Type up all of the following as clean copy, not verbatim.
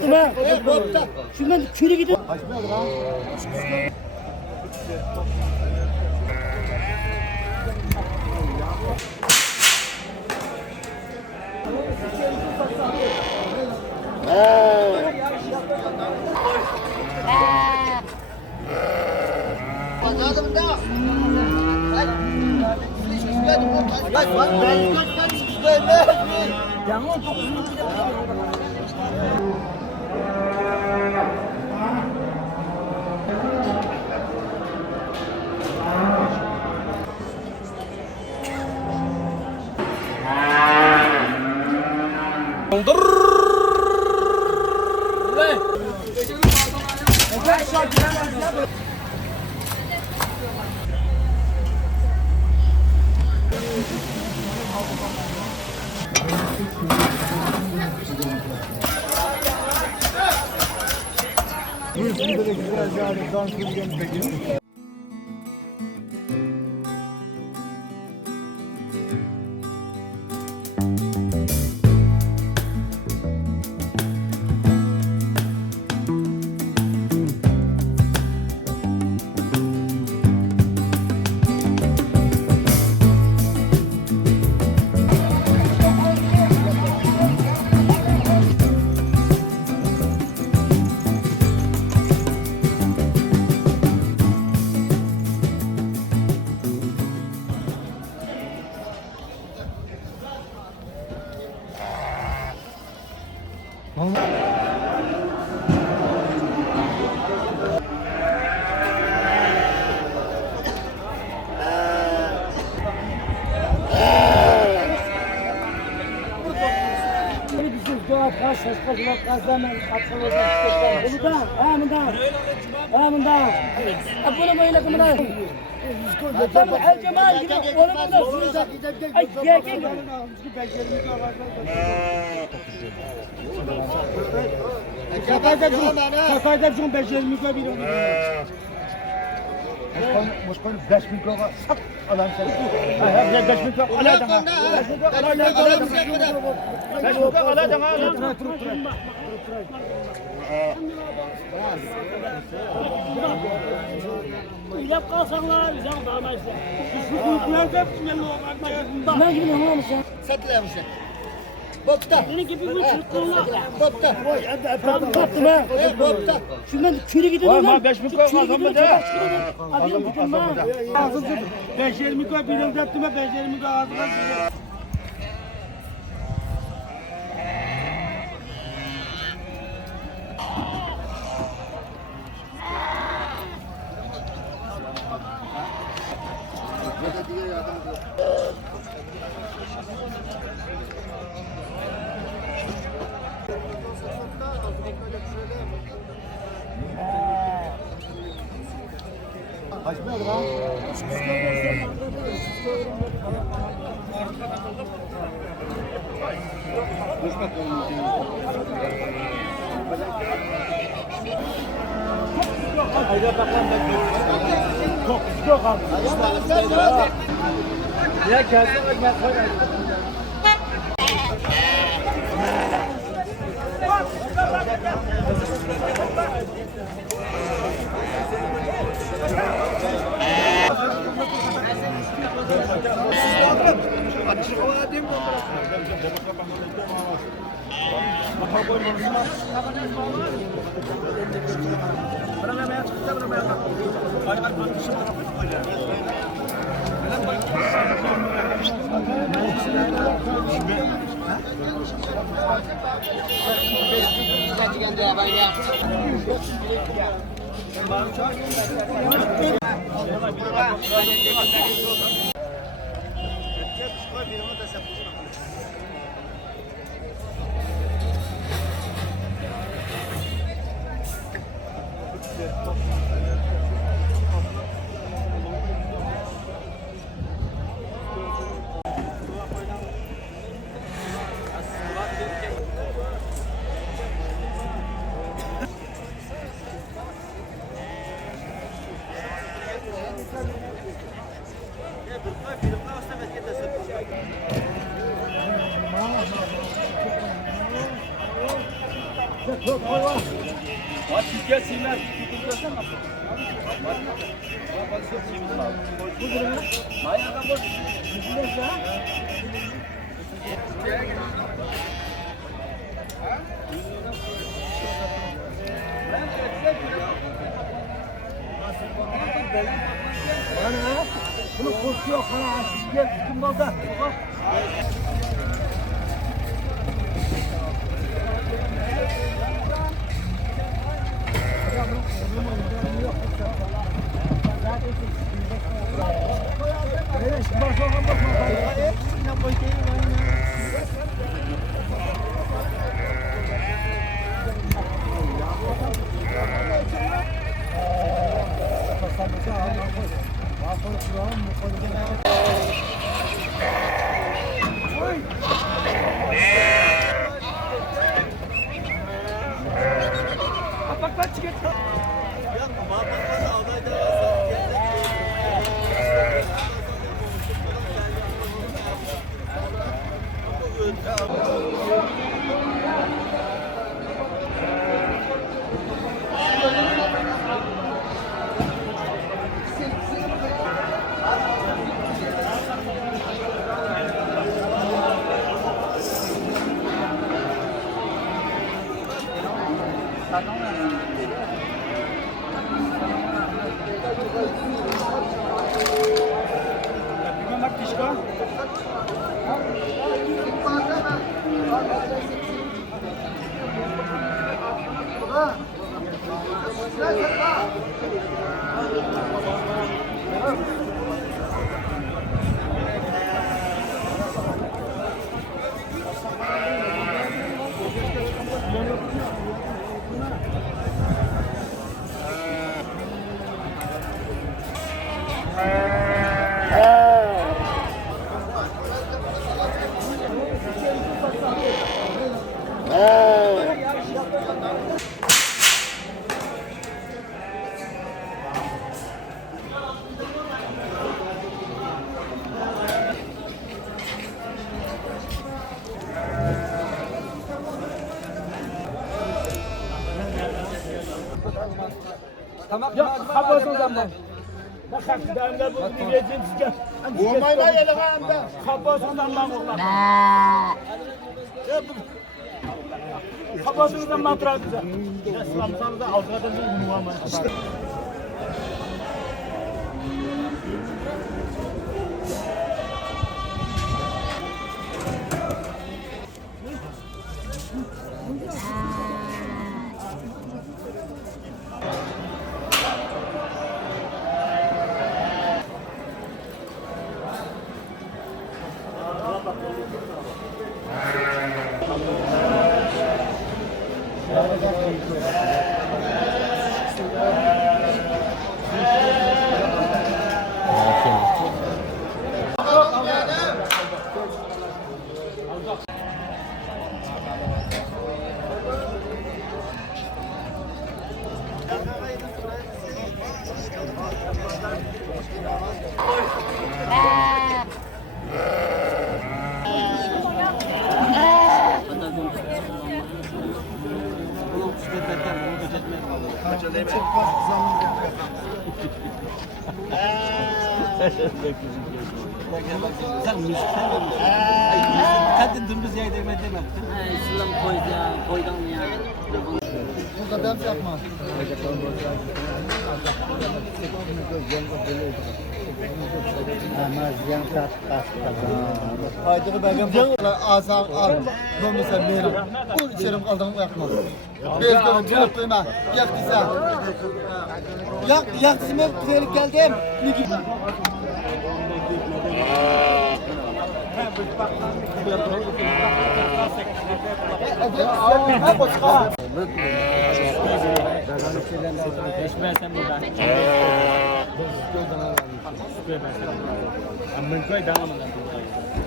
Koptu be. Koptu. Şundan külü gidiyor. Muşkul 5 bin kilo sak alan sen. 5 bin kilo alacağım. 5 bin kilo alacağım. 5 bin kilo alacağım. İlap kalsanlar, güzel dağılmazlar. Ben gibi ne olmuş ya? Satılmışsın. Bopta. Benim gibi bu çocuklarla. Bopta. Koptu be. Bopta. Şundan külü gidiyor. Ama 5 bin kilo kazanma da. Abim tutun ben. 5-20 kilo bir yılda attım 5-20 kilo ağzına. Kaçmıyor lan. Hayda bakalım ben. Çok yok abi. Ya gelsin ve gel koy. Bak Türkiye sinirler. Bunu koşuyor kana. Gel bütün balda. Ya kapatın zaman. Bakın derler bu diyeceğim size. Olmayla yelağında. Kapatın zaman oğlan. Kapatın zaman bırak bize. Ya İslam'dan da Avrupa'da bir muamele. Sen müzikten mi? Kadın dümdüz yaydırma demem. İslam koydan ya. Burada dans yapma. Haydi begim azam al. Domisa merim. Bu içerim kaldım yakmaz. Bezgörüm çılıp koyma. Yak diysen. Yak dizime güzellik geldim. Geçmezsen buradan. Mungkoy devam edelim.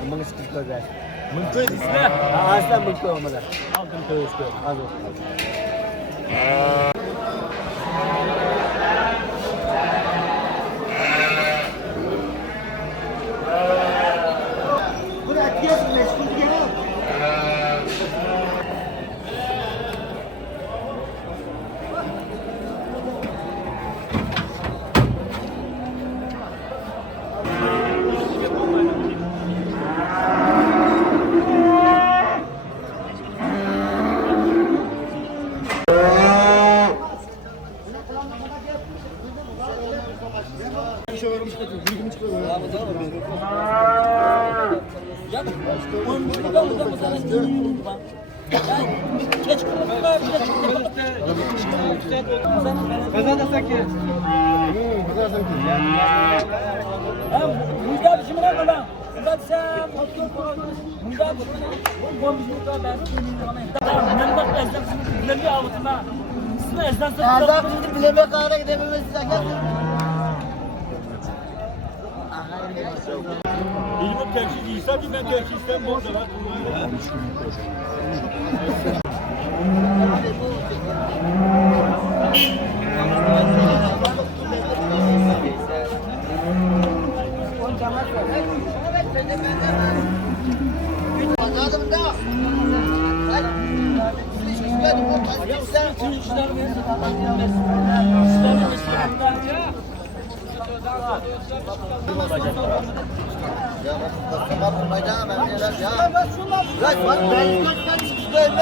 Mungkoy sıkıntı değil. Mungkoy ismi? Aslan mungkoy olmadı. Aldım tövbe. Hadi. Kazada sakın. Burada bir şey mi lan? Burada sen burada komşulukta ben ben bak ezdan ben bir avutma. Size ezdan Adam şimdi bileme kadar gidememesi zaten. İlmi teşhis İsa ben teşhisten bu kadar. Anladım da. Hayır. Hiç gitmedim o pasifler. Ya bak maydana ben neler ya. Lan bak ben kaç çıkıştayım.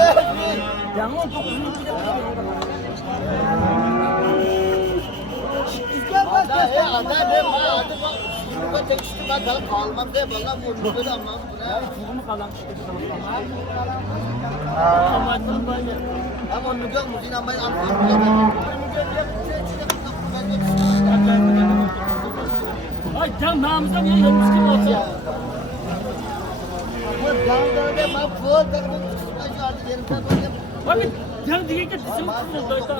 Yangon 9 Ben tek işte ben daha kalmam diye bana vurdu da ama Bunu kalan ama onu gör musun ama anlamıyorum. Ay can namazdan ya yapmış gibi olsa. Bu dağlarda ben full takımın çıkmış vardı yerimden böyle. Bakın can diye ki dişimi kırıldı dayta.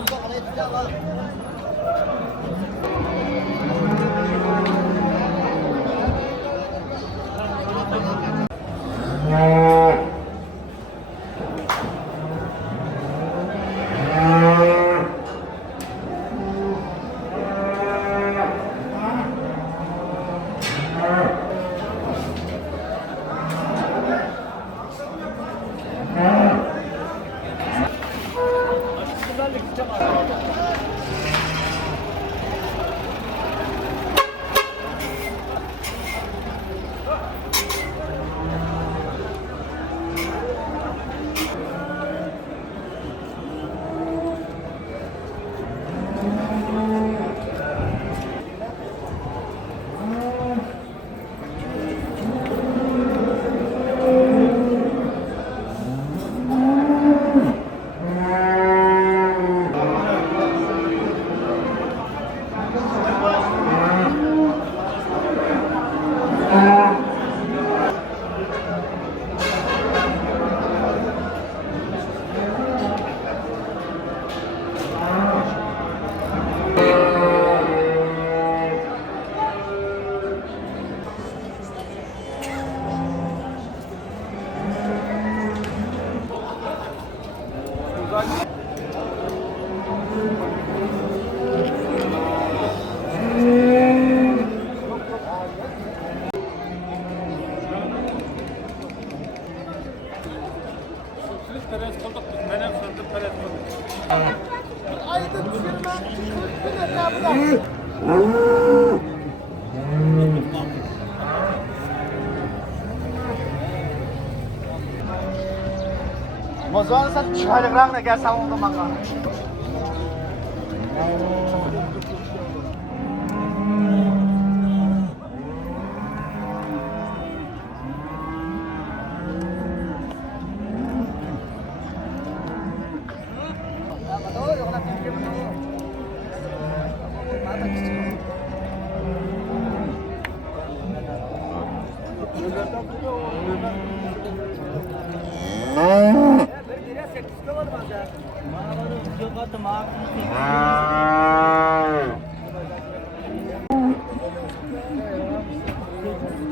Mozon sen çıkarırak ne gel savundu manga.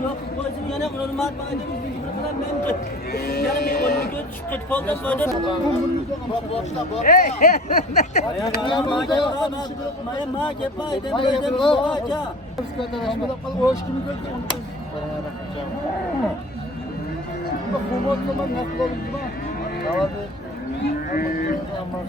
Yok boysun yana normal bana bizim bırakılan ben yana bir onu göt çıkıp falda böyle Maya ma kepa ede böyle bir baca Hoş kimi gördün? Bak bu mod zaman nasıl olur gibi? Abi. Aman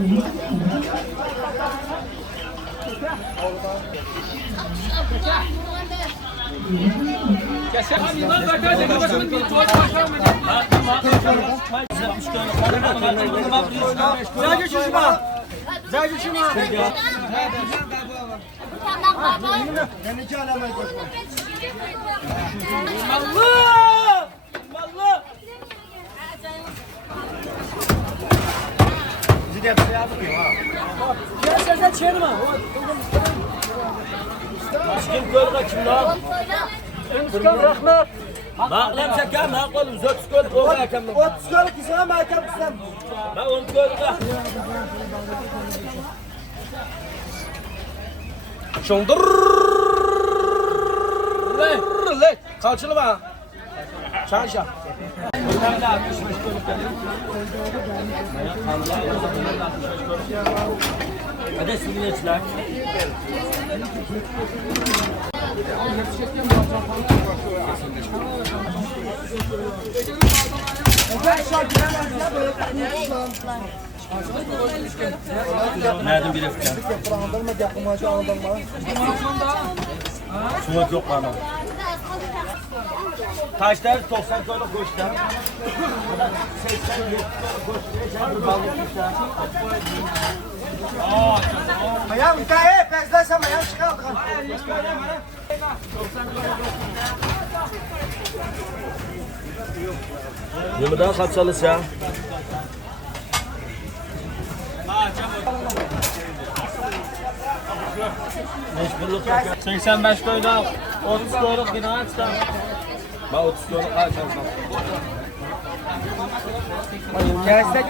Kim koydu kim lan? Rahmet. Maqlam şeker, maqol 30 koydu koydu hakamdan. 30 ko'rlik kisana mahkam qilsam. Ben 10 koydu da. Şondur. Le. Kalçılma. Çarşaf. Hadi sinirler. Nereden biri falan? Sumak yok bana. Taşlar 90 kilo koştu. 80 kilo koştu. Balık kuşa. Ayağım hikaye pezlersem ayağım çıkar. Yumurtadan kaç çalış ya? Meşguluk yok. 85 koyda 30 koyduk bina açtım. Ben 30 kilo kaç çalsam? Gelsek.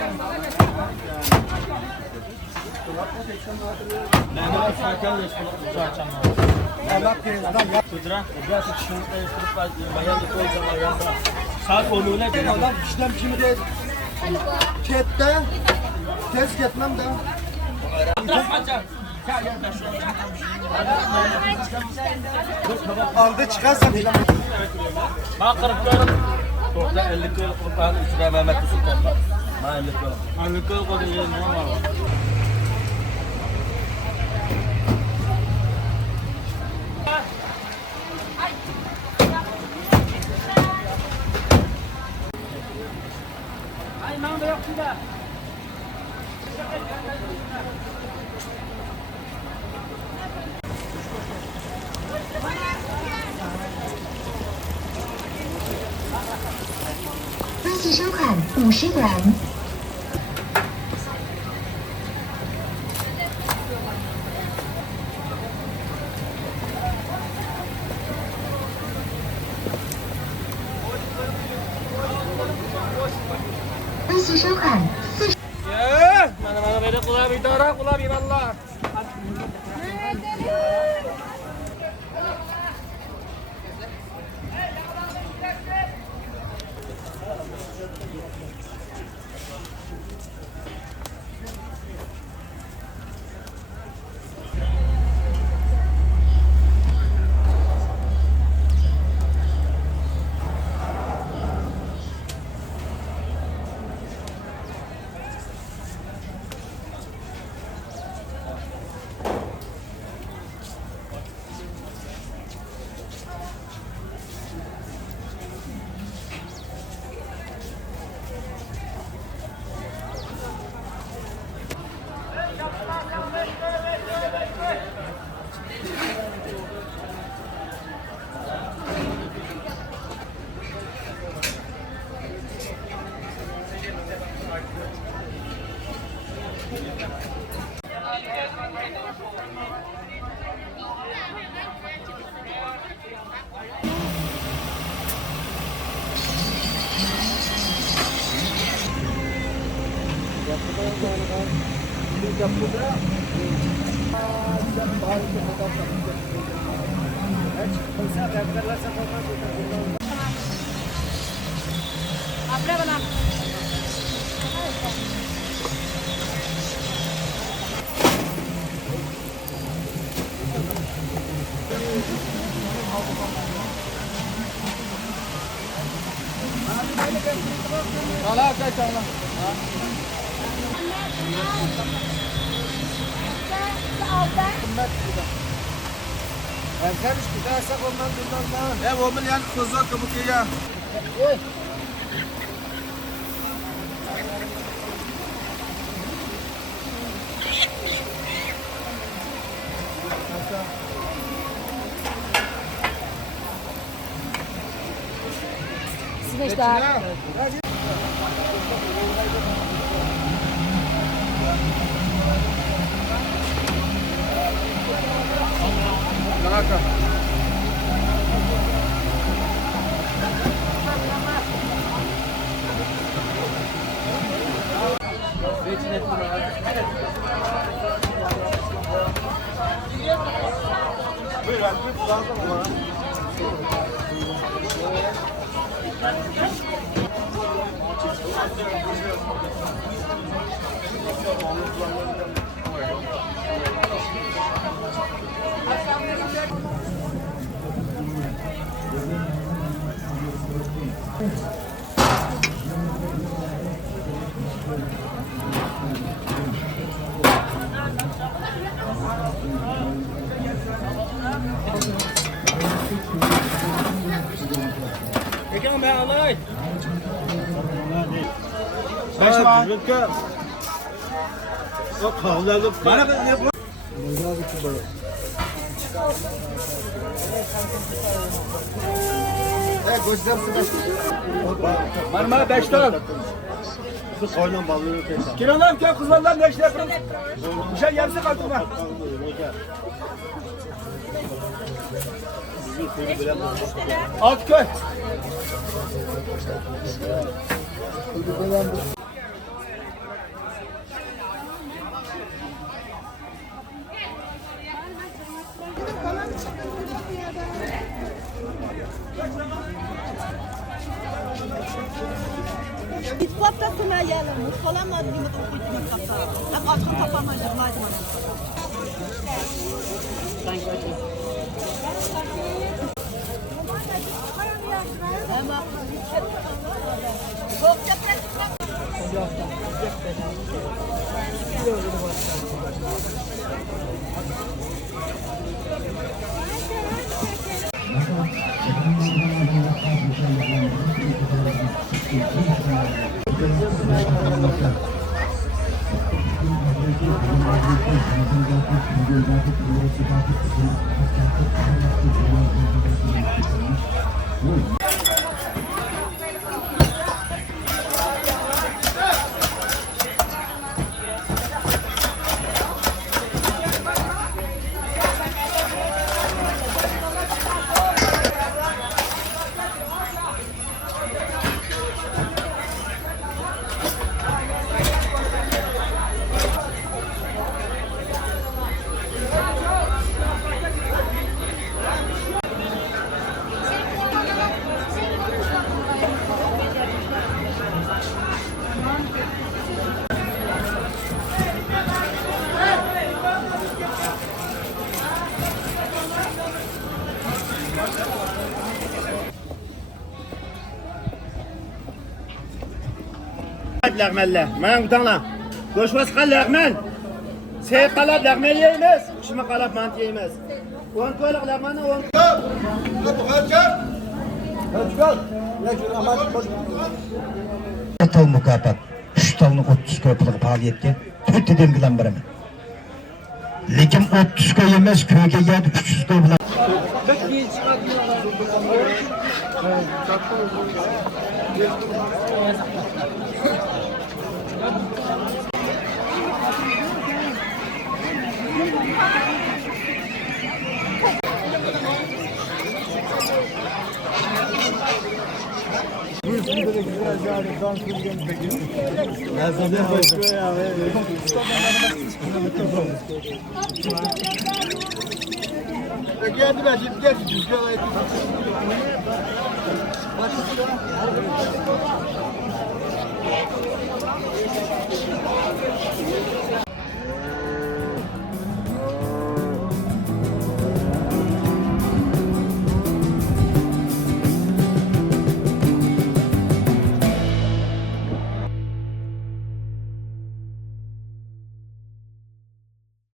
Ben de sarkan meşguluk çarşamba. Allah bilir. Yap. Kudra, biraz şunu değiştirip bayan da koyacağım ayağımda. Saat 10'una bir Adam işlem kimi değil. Kette. Tez gitmem de. Aldı çıkarsa bilemem. Bak 40 kilo. Topla 50 kilo kurban üstüne Mehmet Yusuf topla. Ben 50 kilo. 50 kilo koydum yerim ne var?恭喜收款50元。恭喜收款40。 Mana-mana beda kula bidara kula bimallah. Allah kaç Allah. Ya वो मिल यार खुदा कबूल किया Peki ben alay. Başla o kavlalık bana Gözler sıkış. Marmara 5 ton. Oynan balıyor kesin. Kiralar köy kızlardan 5 yapın. Bir şey yarısı kaldı mı? Alt köy. Bitpattasına yalanmış. Kalamaz gibi okuyup kapta. Hep atkın kapamayacak. Hadi bana. Lağmenle. Ben utanla. Koşmaz kal lağmen. Seyit kalap lağmen yiyemez. Kuşma kalap mantı yiyemez. 10 koyalım lağmenle 10. Tal mukofot. 3 talni 30 ko'plik faoliyatga 4 tadan bilan beraman. Lekin 30 ko'y emas, ko'yga yadi 300 ko'y bilan. Geldi ben şimdi geldi düzgün alayım.